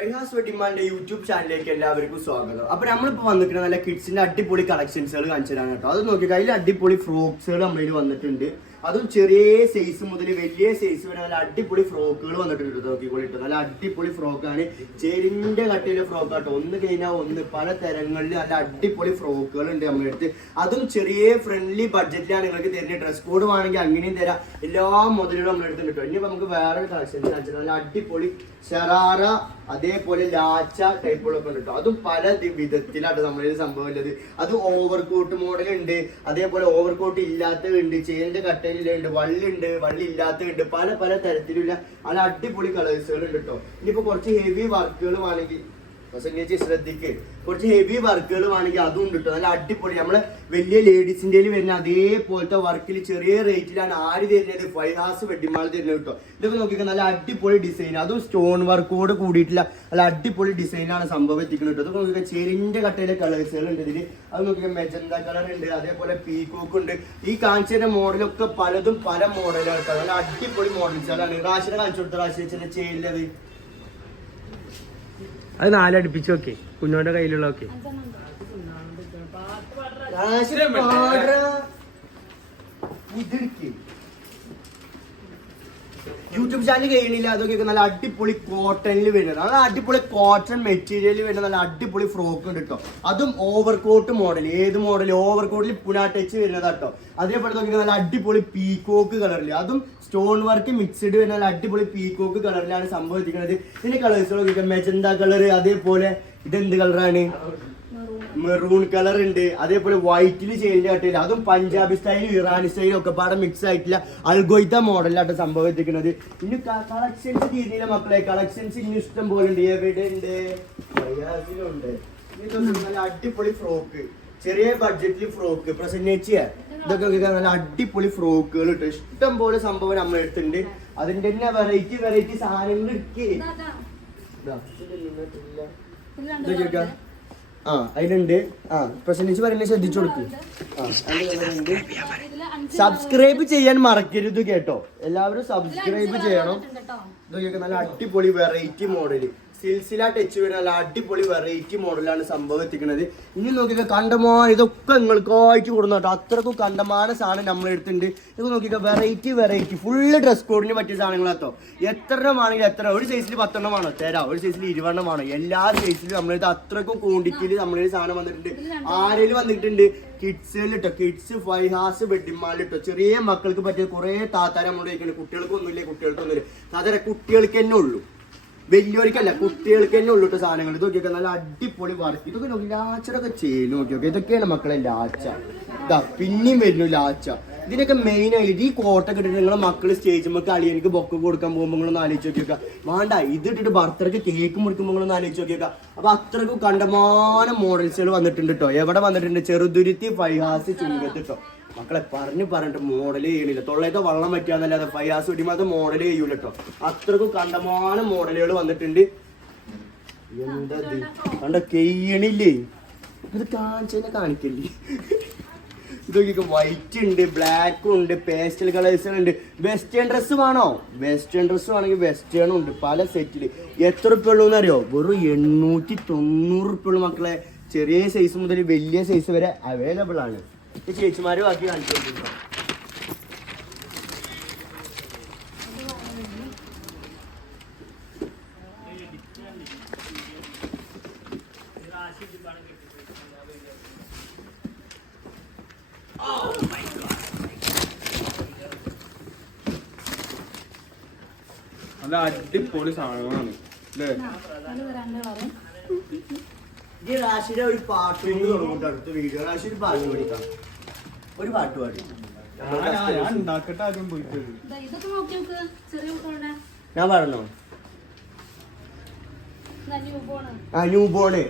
വെഡിമാന്റെ YouTube ചാനലിലേക്ക് എല്ലാവർക്കും സ്വാഗതം. അപ്പൊ നമ്മളിപ്പോ വന്നിട്ടുണ്ട് നല്ല കിഡ്സിന്റെ അടിപൊളി കളക്ഷൻസുകൾ കാണിച്ചു തരാൻ കേട്ടോ. അത് നോക്കിയിട്ട് അതിൽ അടിപൊളി ഫ്രോക്സുകൾ നമ്മളിൽ വന്നിട്ടുണ്ട്. അതും ചെറിയ സൈസ് മുതൽ വലിയ സൈസ് വരെ നല്ല അടിപൊളി ഫ്രോക്കുകൾ വന്നിട്ടുണ്ട്. നോക്കിക്കൊള്ളിട്ടോ, നല്ല അടിപൊളി ഫ്രോക്കാണ്. ചെരിന്റെ കട്ടിയിലെ ഫ്രോക്ക് ആട്ടോ. ഒന്ന് കഴിഞ്ഞാൽ ഒന്ന് പല തരങ്ങളിൽ നല്ല അടിപൊളി ഫ്രോക്കുകൾ ഉണ്ട് നമ്മുടെ അടുത്ത്. അതും ചെറിയ ഫ്രണ്ട്ലി ബഡ്ജറ്റിലാണ് നിങ്ങൾക്ക് തരുന്നത്. ഡ്രസ് കോഡ് വേണമെങ്കിൽ അങ്ങനെയും തരാം. എല്ലാ മുതലുകളും നമ്മുടെ അടുത്ത് കിട്ടും. ഇനിയിപ്പോ നമുക്ക് വേറെ കളക്ഷൻസ് കാണിച്ചു. നല്ല അടിപൊളി ഷറാറ അതേപോലെ ലാച്ച ടൈപ്പുകളൊക്കെ ഉണ്ട് കേട്ടോ. അതും പല വിധത്തിലാണ് നമ്മുടെ സംഭവം ഉള്ളത്. അത് ഓവർകോട്ട് മോഡൽ ഉണ്ട്, അതേപോലെ ഓവർകോട്ട് ഇല്ലാത്തതുണ്ട്, ചെയിനിന്റെ കട്ടയിലുണ്ട്, വള്ളി ഇല്ലാത്തതുണ്ട്, പല പല തരത്തിലുള്ള നല്ല അടിപൊളി കളേഴ്സുകൾ ഉണ്ട് കേട്ടോ. ഇനിയിപ്പോ കുറച്ച് ഹെവി വർക്കുകൾ വേണമെങ്കിൽ ശ്രദ്ധിക്ക്, കുറച്ച് ഹെവി വർക്കുകൾ വേണമെങ്കിൽ അതും ഉണ്ട് കേട്ടോ. നല്ല അടിപൊളി നമ്മളെ വലിയ ലേഡീസിന്റെ വരുന്ന അതേപോലത്തെ വർക്കിൽ ചെറിയ റേറ്റിലാണ് ആര് തരുന്നത്, ഫൈഹാസ് വെഡിങ് മാൾ തരുന്നത് കേട്ടോ. ഇതൊക്കെ നോക്കിയാൽ നല്ല അടിപൊളി ഡിസൈൻ, അതും സ്റ്റോൺ വർക്കോട് കൂടിയിട്ടുള്ള നല്ല അടിപൊളി ഡിസൈനാണ് സംഭവം എത്തിക്കുന്നത് കേട്ടോ. അതൊക്കെ നോക്കിയാൽ ചെരിന്റെ കട്ടയിലെ കളേഴ്സുകൾ ഉണ്ട് ഇതിൽ. അത് നോക്കിയാൽ മെജന്ത കളർ ഉണ്ട്, അതേപോലെ പീകോക്ക് ഉണ്ട്. ഈ കാണിച്ചതിന്റെ മോഡലൊക്കെ പലതും പല മോഡലാണ് കേട്ടോ. നല്ല അടിപൊളി മോഡൽസുകളാണ്. റാഷിനെ കാണിച്ചു കൊടുത്ത റാശി ചെയിലത് അത് നാലടുപ്പിച്ച് നോക്കേ കുഞ്ഞോന്റെ കയ്യിലുള്ള ഒക്കെ യൂട്യൂബ് ചാനൽ കഴിയണില്ല. അതൊക്കെ നല്ല അടിപൊളി കോട്ടണിൽ വരുന്നത്, നല്ല അടിപൊളി കോട്ടൺ മെറ്റീരിയലിൽ വരുന്ന നല്ല അടിപൊളി ഫ്രോക്ക് ഉണ്ട് കേട്ടോ. അതും ഓവർകോട്ട് മോഡൽ, ഏത് മോഡൽ ഓവർകോട്ടിൽ പുനാ ടച്ച് വരുന്നത് കേട്ടോ. അതേപോലെ നോക്കി നല്ല അടിപൊളി പീകോക്ക് കളറിൽ, അതും സ്റ്റോൺ വർക്ക് മിക്സ്ഡ് വരുന്ന നല്ല അടിപൊളി പീകോക്ക് കളറിലാണ് സംഭവിച്ചിരിക്കുന്നത്. ഇതിന്റെ കളേഴ്സ് നോക്കിയിട്ട് മെജന്ത കളർ, അതേപോലെ ഇതെന്ത് കളറാണ്, മെറൂൺ കളർ ഉണ്ട്, അതേപോലെ വൈറ്റിൽ ചെയിൻ്റെ കട്ടില്ല, അതും പഞ്ചാബി സ്റ്റൈലും ഇറാനി സ്റ്റൈലും ഒക്കെ പാടെ മിക്സ് ആയിട്ടില്ല അൽഗോയിത്ത മോഡലിലായിട്ട് സംഭവം എത്തിക്കുന്നത്. ഇനി കളക്ഷൻസ് തീരുന്നില്ല മക്കളെ, കളക്ഷൻസ് ഇനി ഇഷ്ടം പോലെ ഉണ്ട്. എവിടെ ഉണ്ട്, ഉണ്ട്. നല്ല അടിപൊളി ഫ്രോക്ക്, ചെറിയ ബഡ്ജറ്റിൽ ഫ്രോക്ക് പ്രസന്റേറ്റ് ഇതൊക്കെ നല്ല അടിപൊളി ഫ്രോക്കുകൾ കിട്ടും. ഇഷ്ടം പോലെ സംഭവം നമ്മുടെ അടുത്തുണ്ട്. അതിന്റെ തന്നെ വെറൈറ്റി സാധനങ്ങൾ അതിലുണ്ട്. പ്രസന്റേജ് പറയുന്നത് ശ്രദ്ധിച്ചു കൊടുക്കും. സബ്സ്ക്രൈബ് ചെയ്യാൻ മറക്കരുത് കേട്ടോ, എല്ലാവരും സബ്സ്ക്രൈബ് ചെയ്യണം. ഇതൊക്കെ നല്ല അടിപൊളി വെറൈറ്റി മോഡല്, സിൽസില ടച്ച് വരുന്ന നല്ല അടിപൊളി വെറൈറ്റി മോഡലാണ് സംഭവം എത്തിക്കുന്നത്. ഇനി നോക്കിയാൽ കണ്ടമാനം ഇതൊക്കെ നിങ്ങൾക്കായിട്ട് കൊടുന്നു കേട്ടോ. അത്രക്കും കണ്ടമാന സാധനം നമ്മളെടുത്തുണ്ട്. ഇതൊക്കെ നോക്കിയാൽ വെറൈറ്റി ഫുള്ള് ഡ്രസ് കോഡിന് പറ്റിയ സാധനങ്ങളാട്ടോ. എത്ര വേണമെങ്കിൽ എത്ര, ഒരു സൈസിൽ 10 വേണോ തരാം, ഒരു സൈസിൽ 20 വേണോ, എല്ലാ സൈസിലും നമ്മളെടുത്ത് അത്രക്കും ക്വാണ്ടിറ്റിയിൽ നമ്മളൊരു സാധനം വന്നിട്ടുണ്ട്. ആരേലും വന്നിട്ടുണ്ട് കിഡ്സിൽ കേട്ടോ, കിഡ്സ് ഫൈഹാസ് വെഡിങ് മാൾ കേട്ടോ. ചെറിയ മക്കൾക്ക് പറ്റിയ കുറെ താത്താര നമ്മൾ കഴിക്കുന്നുണ്ട്. കുട്ടികൾക്കൊന്നുമില്ല, താത്താര കുട്ടികൾക്ക് തന്നെ ഉള്ളൂ, വലിയവർക്കല്ല, കുട്ടികൾക്ക് തന്നെ ഉള്ളൂ സാധനങ്ങൾ. ഇതൊക്കെ നല്ല അടിപൊളി വർക്ക്. ഇതൊക്കെ നോക്കി ലാച്ചറൊക്കെ ചെയ്ത് നോക്കിയൊക്കെ, ഇതൊക്കെയാണ് മക്കളെ ലാച്ച. പിന്നെയും വരുന്നു ലാച്ച. ഇതിനൊക്കെ മെയിൻ ആയിട്ട് ഈ കോട്ടൊക്കെ ഇട്ടിട്ട് നിങ്ങളെ മക്കള് സ്റ്റേജ് അളിയനിക്ക് ബൊക്കെ കൊടുക്കാൻ പോകുമ്പോൾ നിങ്ങളൊന്ന് ആലോചിച്ച് നോക്കിയൊക്കെ. വേണ്ട, ഇത് ഇട്ടിട്ട് ബർത്ത്ഡേക്ക് കേക്ക് മുറിക്കുമ്പോൾ നിങ്ങളൊന്ന് ആലോചിച്ച് നോക്കിയൊക്കെ. അപ്പൊ അത്രക്കും കണ്ടമാനം മോഡൽസുകൾ വന്നിട്ടുണ്ട് കേട്ടോ. എവിടെ വന്നിട്ടുണ്ട്, ചെറുതുരുത്തി ഫൈഹാസ് ചുങ്കത്ത് കേട്ടോ. മക്കളെ പറഞ്ഞിട്ട് മോഡൽ ചെയ്യണില്ല, തൊള്ളേത്തെ വള്ളം പറ്റാന്നല്ലാതെ ഫൈഹാസ് വെഡിങ് മാൾ മോഡൽ ചെയ്യൂല കേട്ടോ. അത്രക്കും കണ്ടമാനം മോഡലുകൾ വന്നിട്ടുണ്ട്. എന്തത് കണ്ട കെയ്യണില്ലേ, ഇത് കാണിക്കല്ലേ. ഇതൊക്കെ വൈറ്റ് ഉണ്ട്, ബ്ലാക്കും ഉണ്ട്, പേസ്റ്റൽ കളേഴ്സുകളുണ്ട്. വെസ്റ്റേൺ ഡ്രസ്സ് വേണോ, വെസ്റ്റേൺ ഡ്രസ്സ് വേണമെങ്കിൽ വെസ്റ്റേണും ഉണ്ട് പല സെറ്റിൽ. എത്ര ഉറുപ്പ്യ ഉള്ളൂ എന്നറിയോ, വെറും 890 ഉറുപ്പ്യ ഉള്ളൂ മക്കളെ. ചെറിയ സൈസ് മുതൽ വലിയ സൈസ് വരെ അവൈലബിൾ ആണ്. ചേച്ചിമാര് ബാക്കി കാണിച്ചു കൊടുക്കുന്നു. നല്ല അടിപൊളി സാധനങ്ങളാണ് അല്ലേ. ഈ റാഷിയുടെ ഒരു പാട്ട് തുടങ്ങും അടുത്ത വീഡിയോ. റാഷി ഒരു പാട്ട് പഠിക്കാം, ഒരു പാട്ട് പാടി ഉണ്ടാക്കട്ടെ. ആദ്യം പോയിട്ട് ഞാൻ പറഞ്ഞോ, ന്യൂ ബോണ്